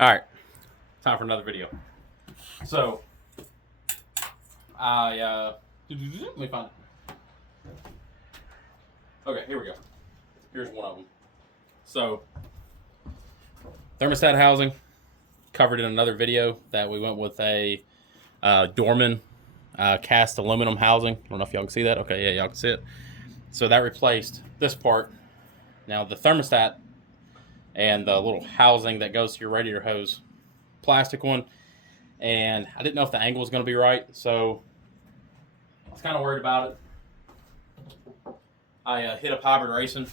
All right, time for another video. So, let me find it. Okay, here we go. Here's one of them. So, thermostat housing covered in another video that we went with a Dorman cast aluminum housing. I don't know if y'all can see that. Okay, yeah, y'all can see it. So that replaced this part. Now the thermostat and the little housing that goes to your radiator hose, plastic one, and I didn't know if the angle was going to be right, so I was kind of worried about it. I hit up Hybrid Racing,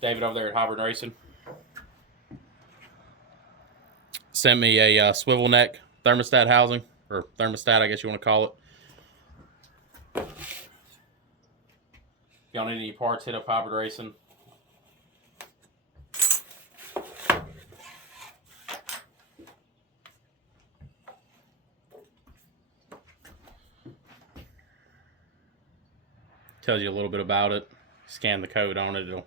David over there at Hybrid Racing, sent me a swivel neck thermostat housing, or thermostat, I guess you want to call it. If y'all need any parts, hit up Hybrid Racing. Tells you a little bit about it. Scan the code on it, it'll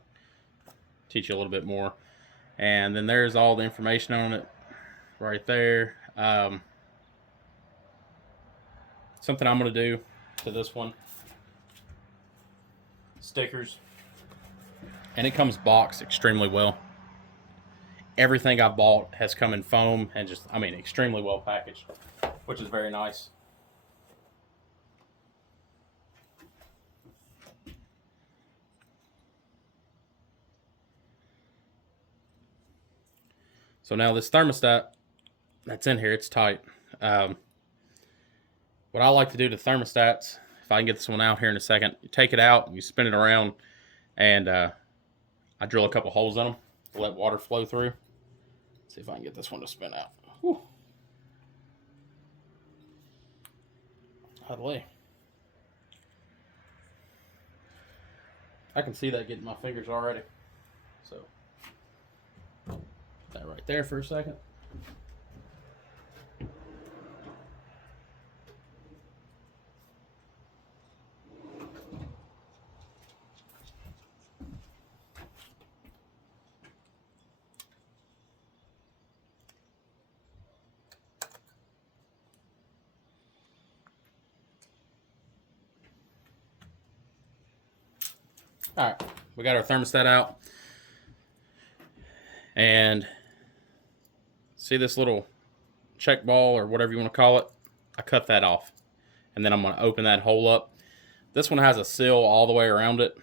teach you a little bit more. And then there's all the information on it right there. Something I'm going to do to this one, stickers, and it comes boxed extremely well. Everything I've bought has come in foam and just, I mean, extremely well packaged, which is very nice. So now this thermostat that's in here, it's tight. What I like to do to thermostats, if I can get this one out here in a second, you take it out, you spin it around, and I drill a couple holes in them to let water flow through. Let's see if I can get this one to spin out. Whew. Out of the way. I can see that getting my fingers already. So, that right there for a second. All right, we got our thermostat out. And see this little check ball or whatever you want to call it? I cut that off. And then I'm going to open that hole up. This one has a seal all the way around it.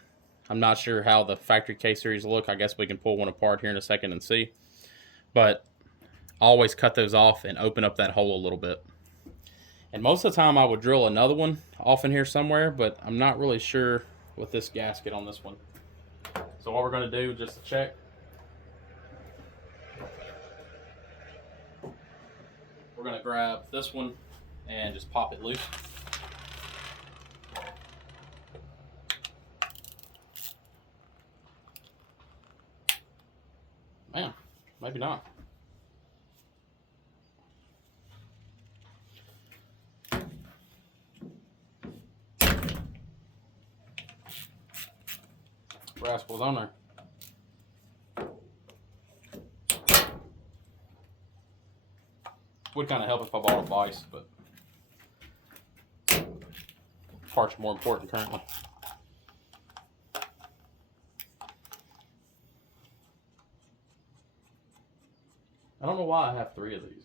I'm not sure how the factory K-series look. I guess we can pull one apart here in a second and see. But always cut those off and open up that hole a little bit. And most of the time I would drill another one off in here somewhere, but I'm not really sure with this gasket on this one. So what we're going to do, just to check, we're going to grab this one and just pop it loose. Man, maybe not. Rascals on there. Would kind of help if I bought a vise, but parts are more important currently. I don't know why I have 3 of these.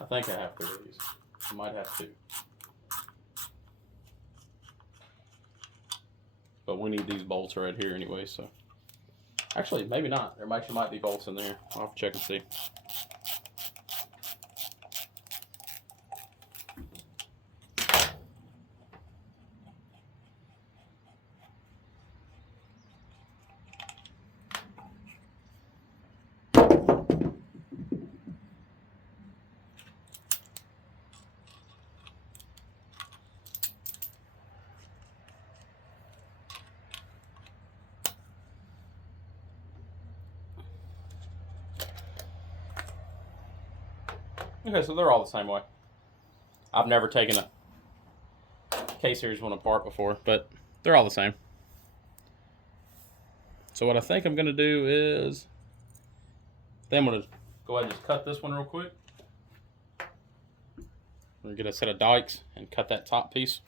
I think I have 3 of these. I might have 2. But we need these bolts right here anyway, so. Actually, maybe not. There actually might be bolts in there. I'll have to check and see. Okay, so they're all the same way. I've never taken K-series went apart before, but they're all the same. So what I think I'm going to do is, I'm going to go ahead and just cut this one real quick. I'm going to get a set of dikes and cut that top piece.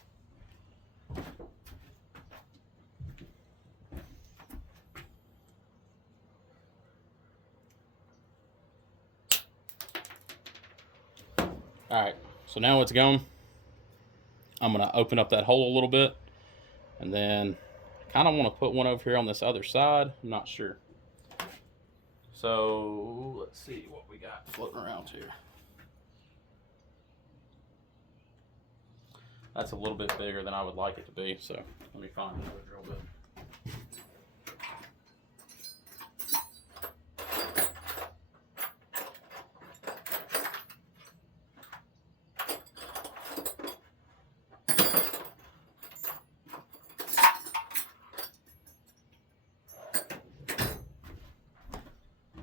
Alright, so now it's gone. I'm going to open up that hole a little bit, and then I kind of want to put one over here on this other side. I'm not sure. So let's see what we got floating around here. That's a little bit bigger than I would like it to be, so let me find another drill bit.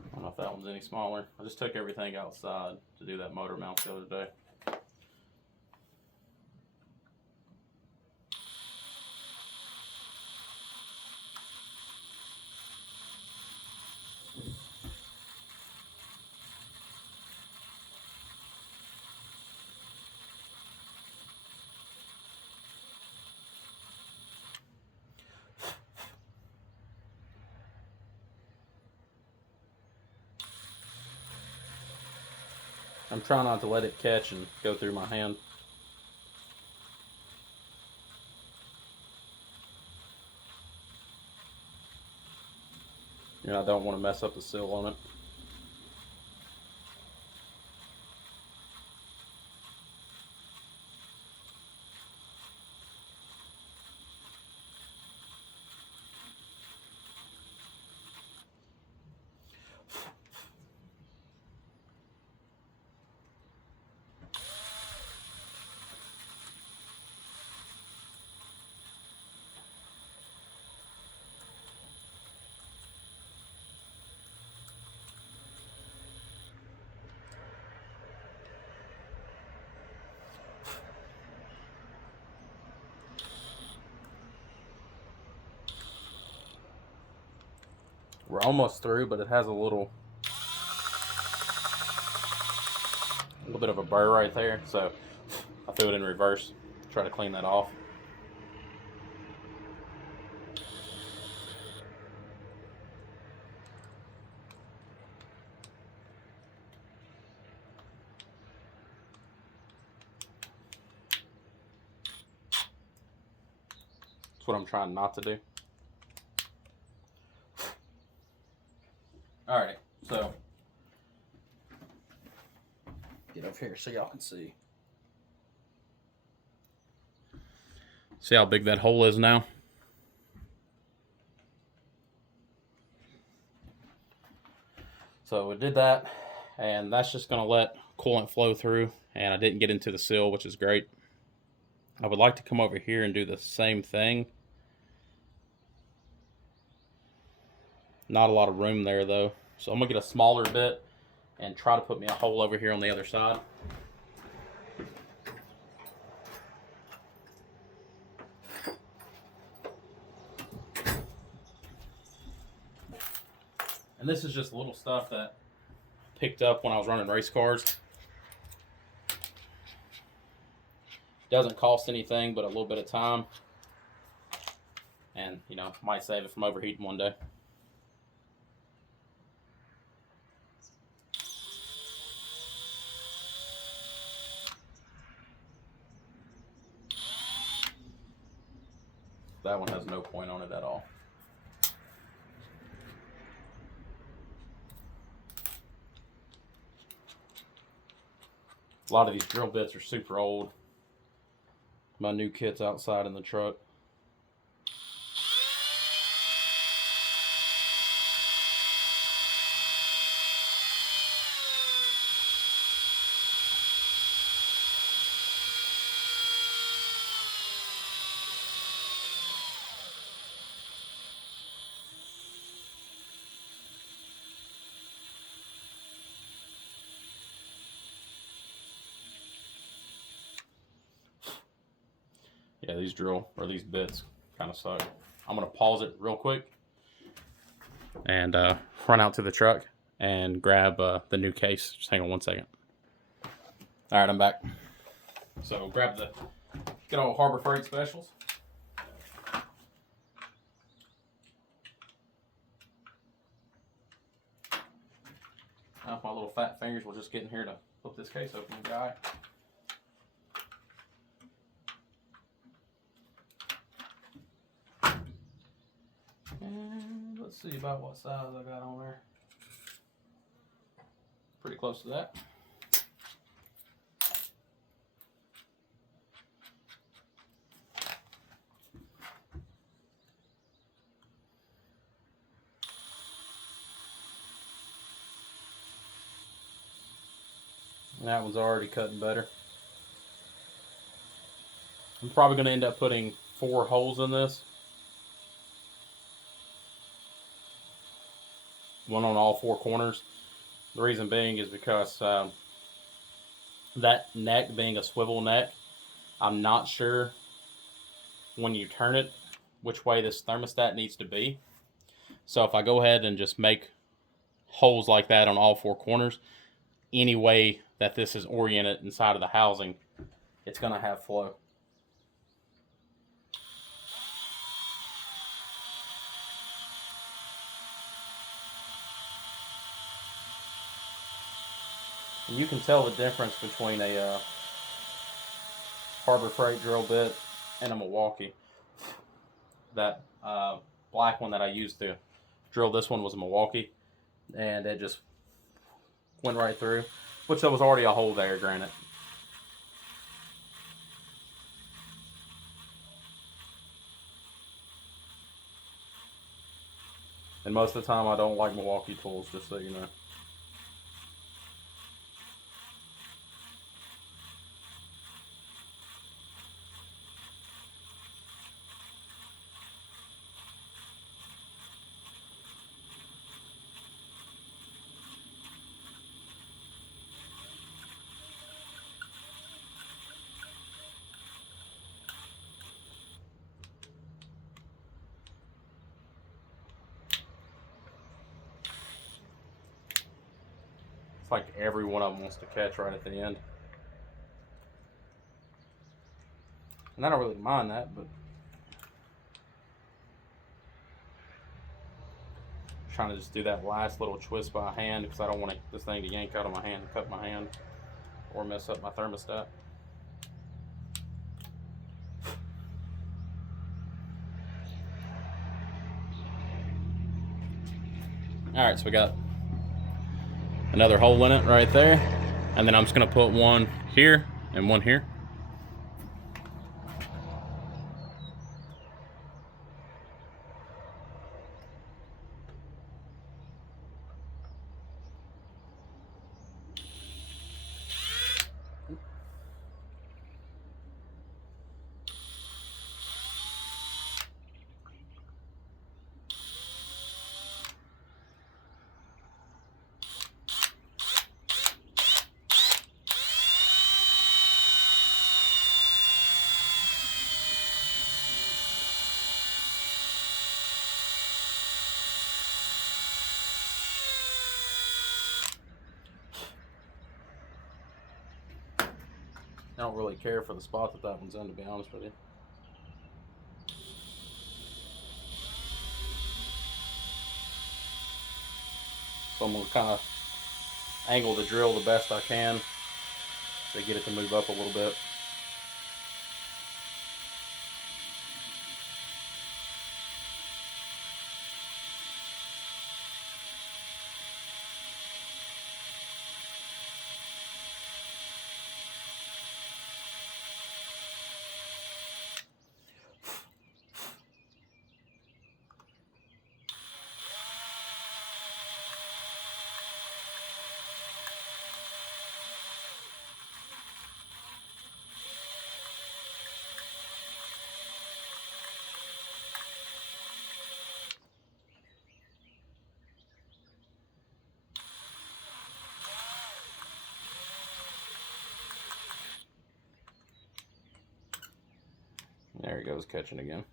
I don't know if that one's any smaller. I just took everything outside to do that motor mount the other day. I'm trying not to let it catch and go through my hand. You know, I don't want to mess up the seal on it. We're almost through, but it has a little bit of a burr right there, so I threw it in reverse, try to clean that off. That's what I'm trying not to do. Alright, so get up here so y'all can see. See how big that hole is now? So we did that, and that's just going to let coolant flow through, and I didn't get into the seal, which is great. I would like to come over here and do the same thing. Not a lot of room there though, so I'm going to get a smaller bit and try to put me a hole over here on the other side. And this is just little stuff that I picked up when I was running race cars. Doesn't cost anything but a little bit of time, and you know, might save it from overheating one day. That one has no point on it at all. A lot of these drill bits are super old. My new kit's outside in the truck. Yeah, these bits kind of suck. I'm gonna pause it real quick and run out to the truck and grab the new case. Just hang on 1 second. All right, I'm back. So grab the good old Harbor Freight specials. Now if my little fat fingers will just get in here to flip this case open, guy. And let's see about what size I got on there. Pretty close to that. And that one's already cutting better. I'm probably going to end up putting 4 holes in this. One on all 4 corners. The reason being is because that neck being a swivel neck, I'm not sure when you turn it which way this thermostat needs to be. So if I go ahead and just make holes like that on all 4 corners, any way that this is oriented inside of the housing, it's going to have flow. And you can tell the difference between a Harbor Freight drill bit and a Milwaukee. That black one that I used to drill this one was a Milwaukee, and it just went right through, which there was already a hole there, granted. And most of the time I don't like Milwaukee tools, just so you know. It's like every one of them wants to catch right at the end. And I don't really mind that, but I'm trying to just do that last little twist by hand because I don't want this thing to yank out of my hand and cut my hand or mess up my thermostat. Alright, so we got another hole in it right there, and then I'm just going to put one here and one here. I don't really care for the spot that one's in, to be honest with you. So I'm going to kind of angle the drill the best I can to get it to move up a little bit. There he goes, catching again.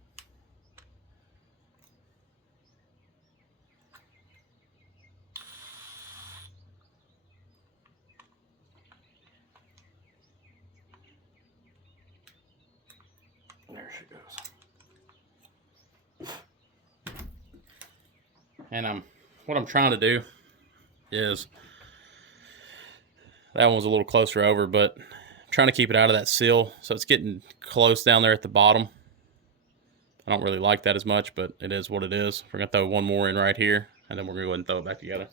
There she goes. And what I'm trying to do is, that one's a little closer over, but I'm trying to keep it out of that sill, so it's getting close down there at the bottom. I don't really like that as much, but it is what it is. We're gonna throw one more in right here, and then we're gonna go ahead and throw it back together.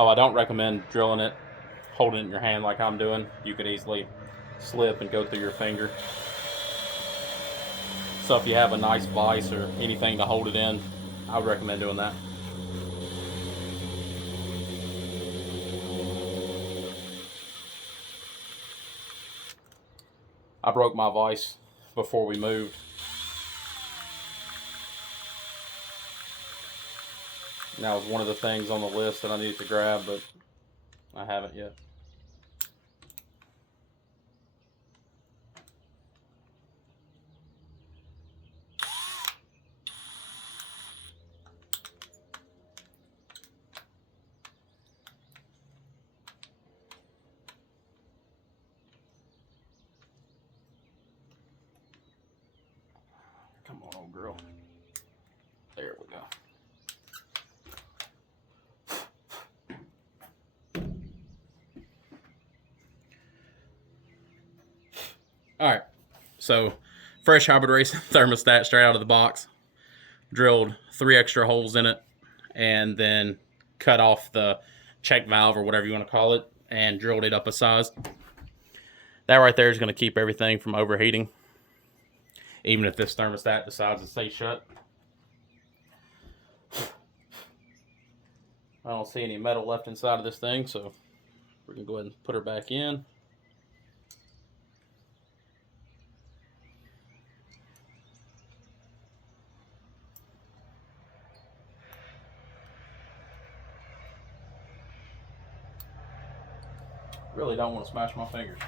Oh, I don't recommend drilling it, holding it in your hand like I'm doing. You could easily slip and go through your finger. So if you have a nice vise or anything to hold it in, I would recommend doing that. I broke my vise before we moved. And that was one of the things on the list that I needed to grab, but I haven't yet. Come on, old girl. There we go. All right, so fresh hybrid racing thermostat straight out of the box. Drilled 3 extra holes in it, and then cut off the check valve or whatever you want to call it, and drilled it up a size. That right there is going to keep everything from overheating, even if this thermostat decides to stay shut. I don't see any metal left inside of this thing, so we're going to go ahead and put her back in. Really don't want to smash my fingers.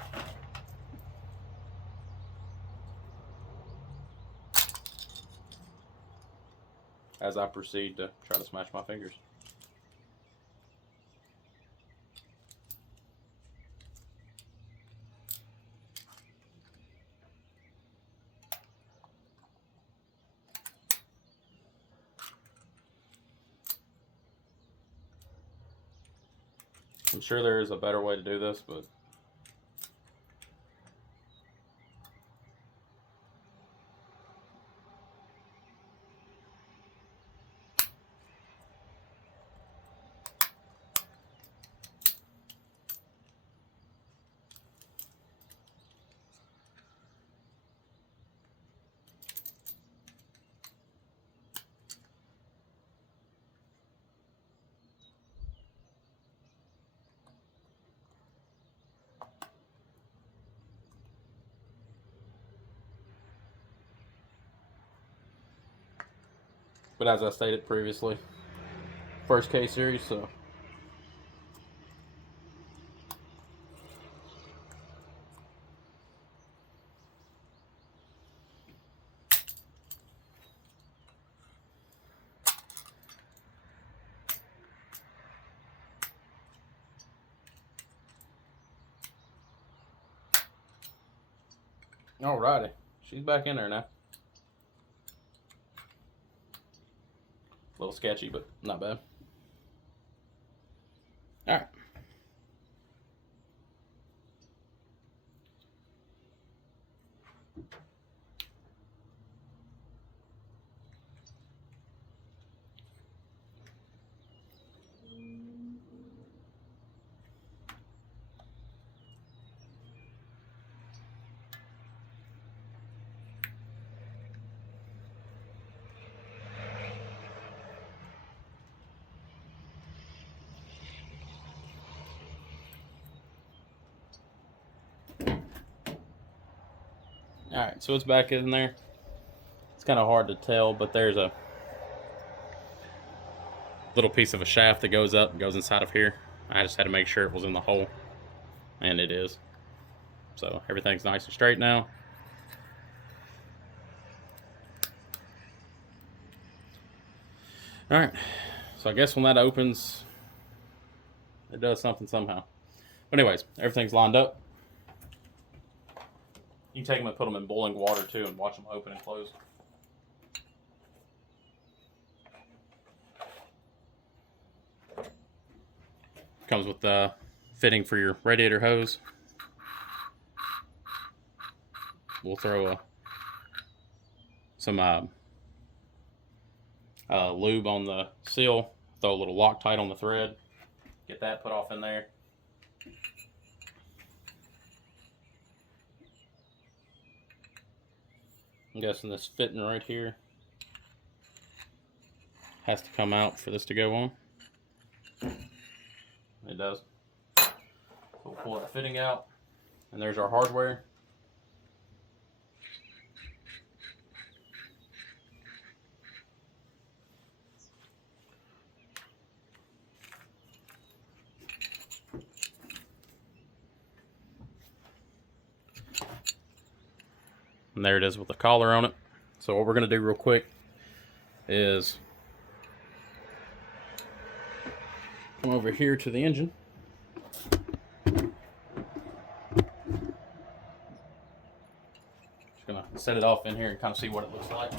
As I proceed to try to smash my fingers. I'm sure there is a better way to do this, but as I stated previously, first K series, so alrighty, she's back in there now. A little sketchy, but not bad. All right. Alright, so it's back in there. It's kind of hard to tell, but there's a little piece of a shaft that goes up and goes inside of here. I just had to make sure it was in the hole, and it is. So everything's nice and straight now. Alright, so I guess when that opens, it does something somehow. But anyways, everything's lined up. You can take them and put them in boiling water too and watch them open and close. Comes with the fitting for your radiator hose. We'll throw some lube on the seal, throw a little Loctite on the thread, get that put off in there. I'm guessing this fitting right here has to come out for this to go on. It does. So we'll pull that fitting out, and there's our hardware. And there it is with the collar on it. So what we're going to do real quick is come over here to the engine. Just going to set it off in here and kind of see what it looks like.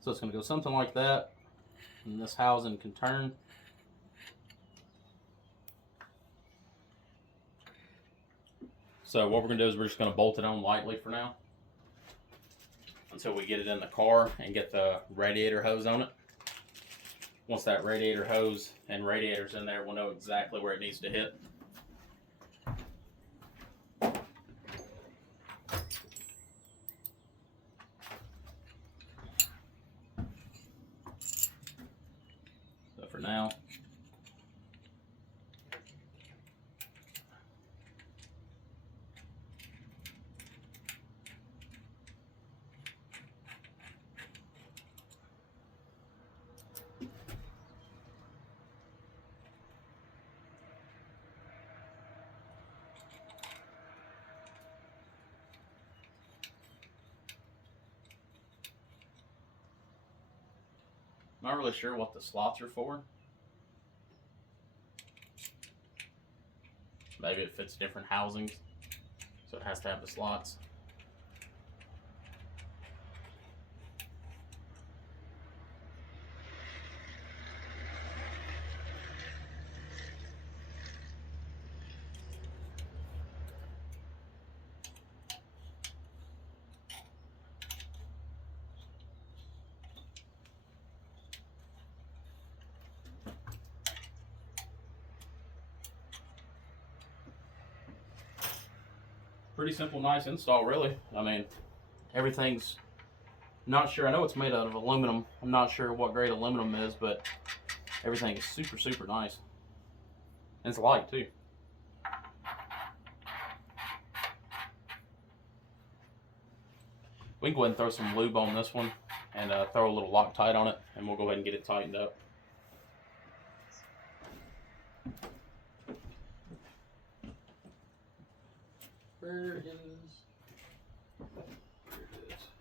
So it's going to go something like that, and this housing can turn. So what we're going to do is we're just going to bolt it on lightly for now until we get it in the car and get the radiator hose on it. Once that radiator hose and radiator's in there, we'll know exactly where it needs to hit. So for now, not really sure what the slots are for. Maybe it fits different housings, so it has to have the slots. Pretty simple, nice install, really. I mean, everything's not sure. I know it's made out of aluminum. I'm not sure what grade aluminum is, but everything is super, super nice. And it's light, too. We can go ahead and throw some lube on this one and throw a little Loctite on it, and we'll go ahead and get it tightened up. Where is... Here it is.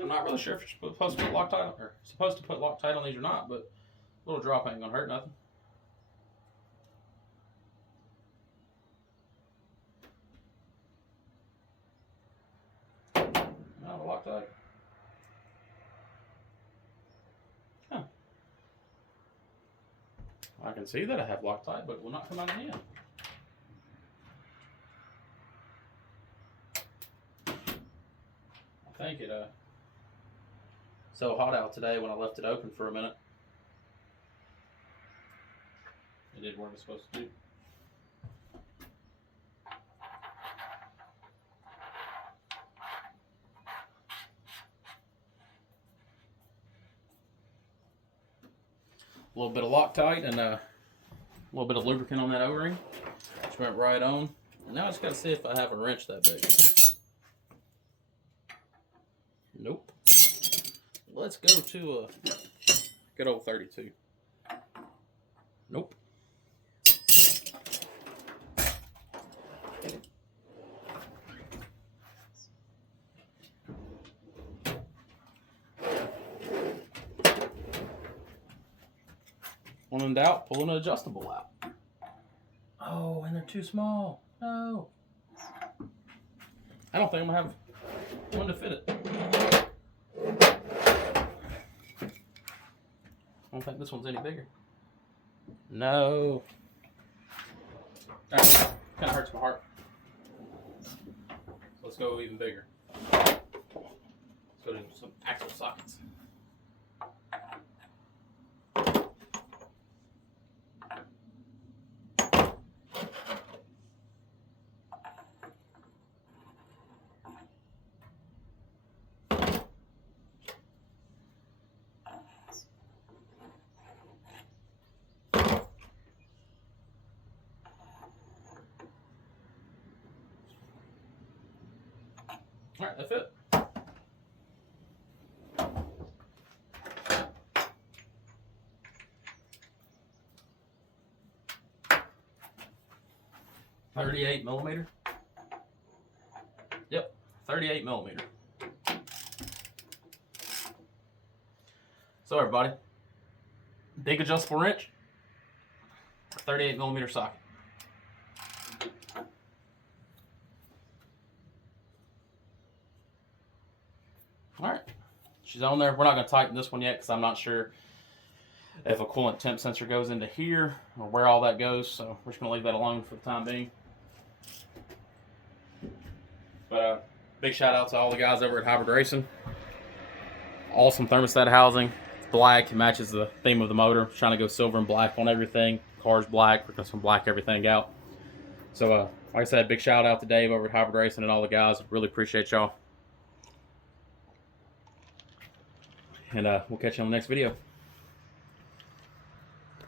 I'm not really sure if you're supposed to put Loctite on these or not, but a little drop ain't gonna hurt nothing. Not a Loctite. I can see that I have Loctite, but it will not come out again. I think it so hot out today when I left it open for a minute. It did what it was supposed to do. A little bit of Loctite and a little bit of lubricant on that O-ring. Just went right on. And now I just got to see if I have a wrench that big. Nope. Let's go to a good old 32. Nope. When in doubt, pull an adjustable out. Oh, and they're too small. No. I don't think I'm gonna have one to fit it. I don't think this one's any bigger. No. That kind of hurts my heart. So let's go even bigger. Let's go to some actual sockets. All right, that's it. $38mm. Yep, 38mm. So everybody, big adjustable wrench, 38mm socket. Alright, she's on there. We're not going to tighten this one yet because I'm not sure if a coolant temp sensor goes into here or where all that goes, so we're just going to leave that alone for the time being. But big shout out to all the guys over at Hybrid Racing. Awesome thermostat housing. It's black, it matches the theme of the motor. Trying to go silver and black on everything. Car's black, we're just going to black everything out. So like I said, big shout out to Dave over at Hybrid Racing and all the guys. Really appreciate y'all. And we'll catch you on the next video.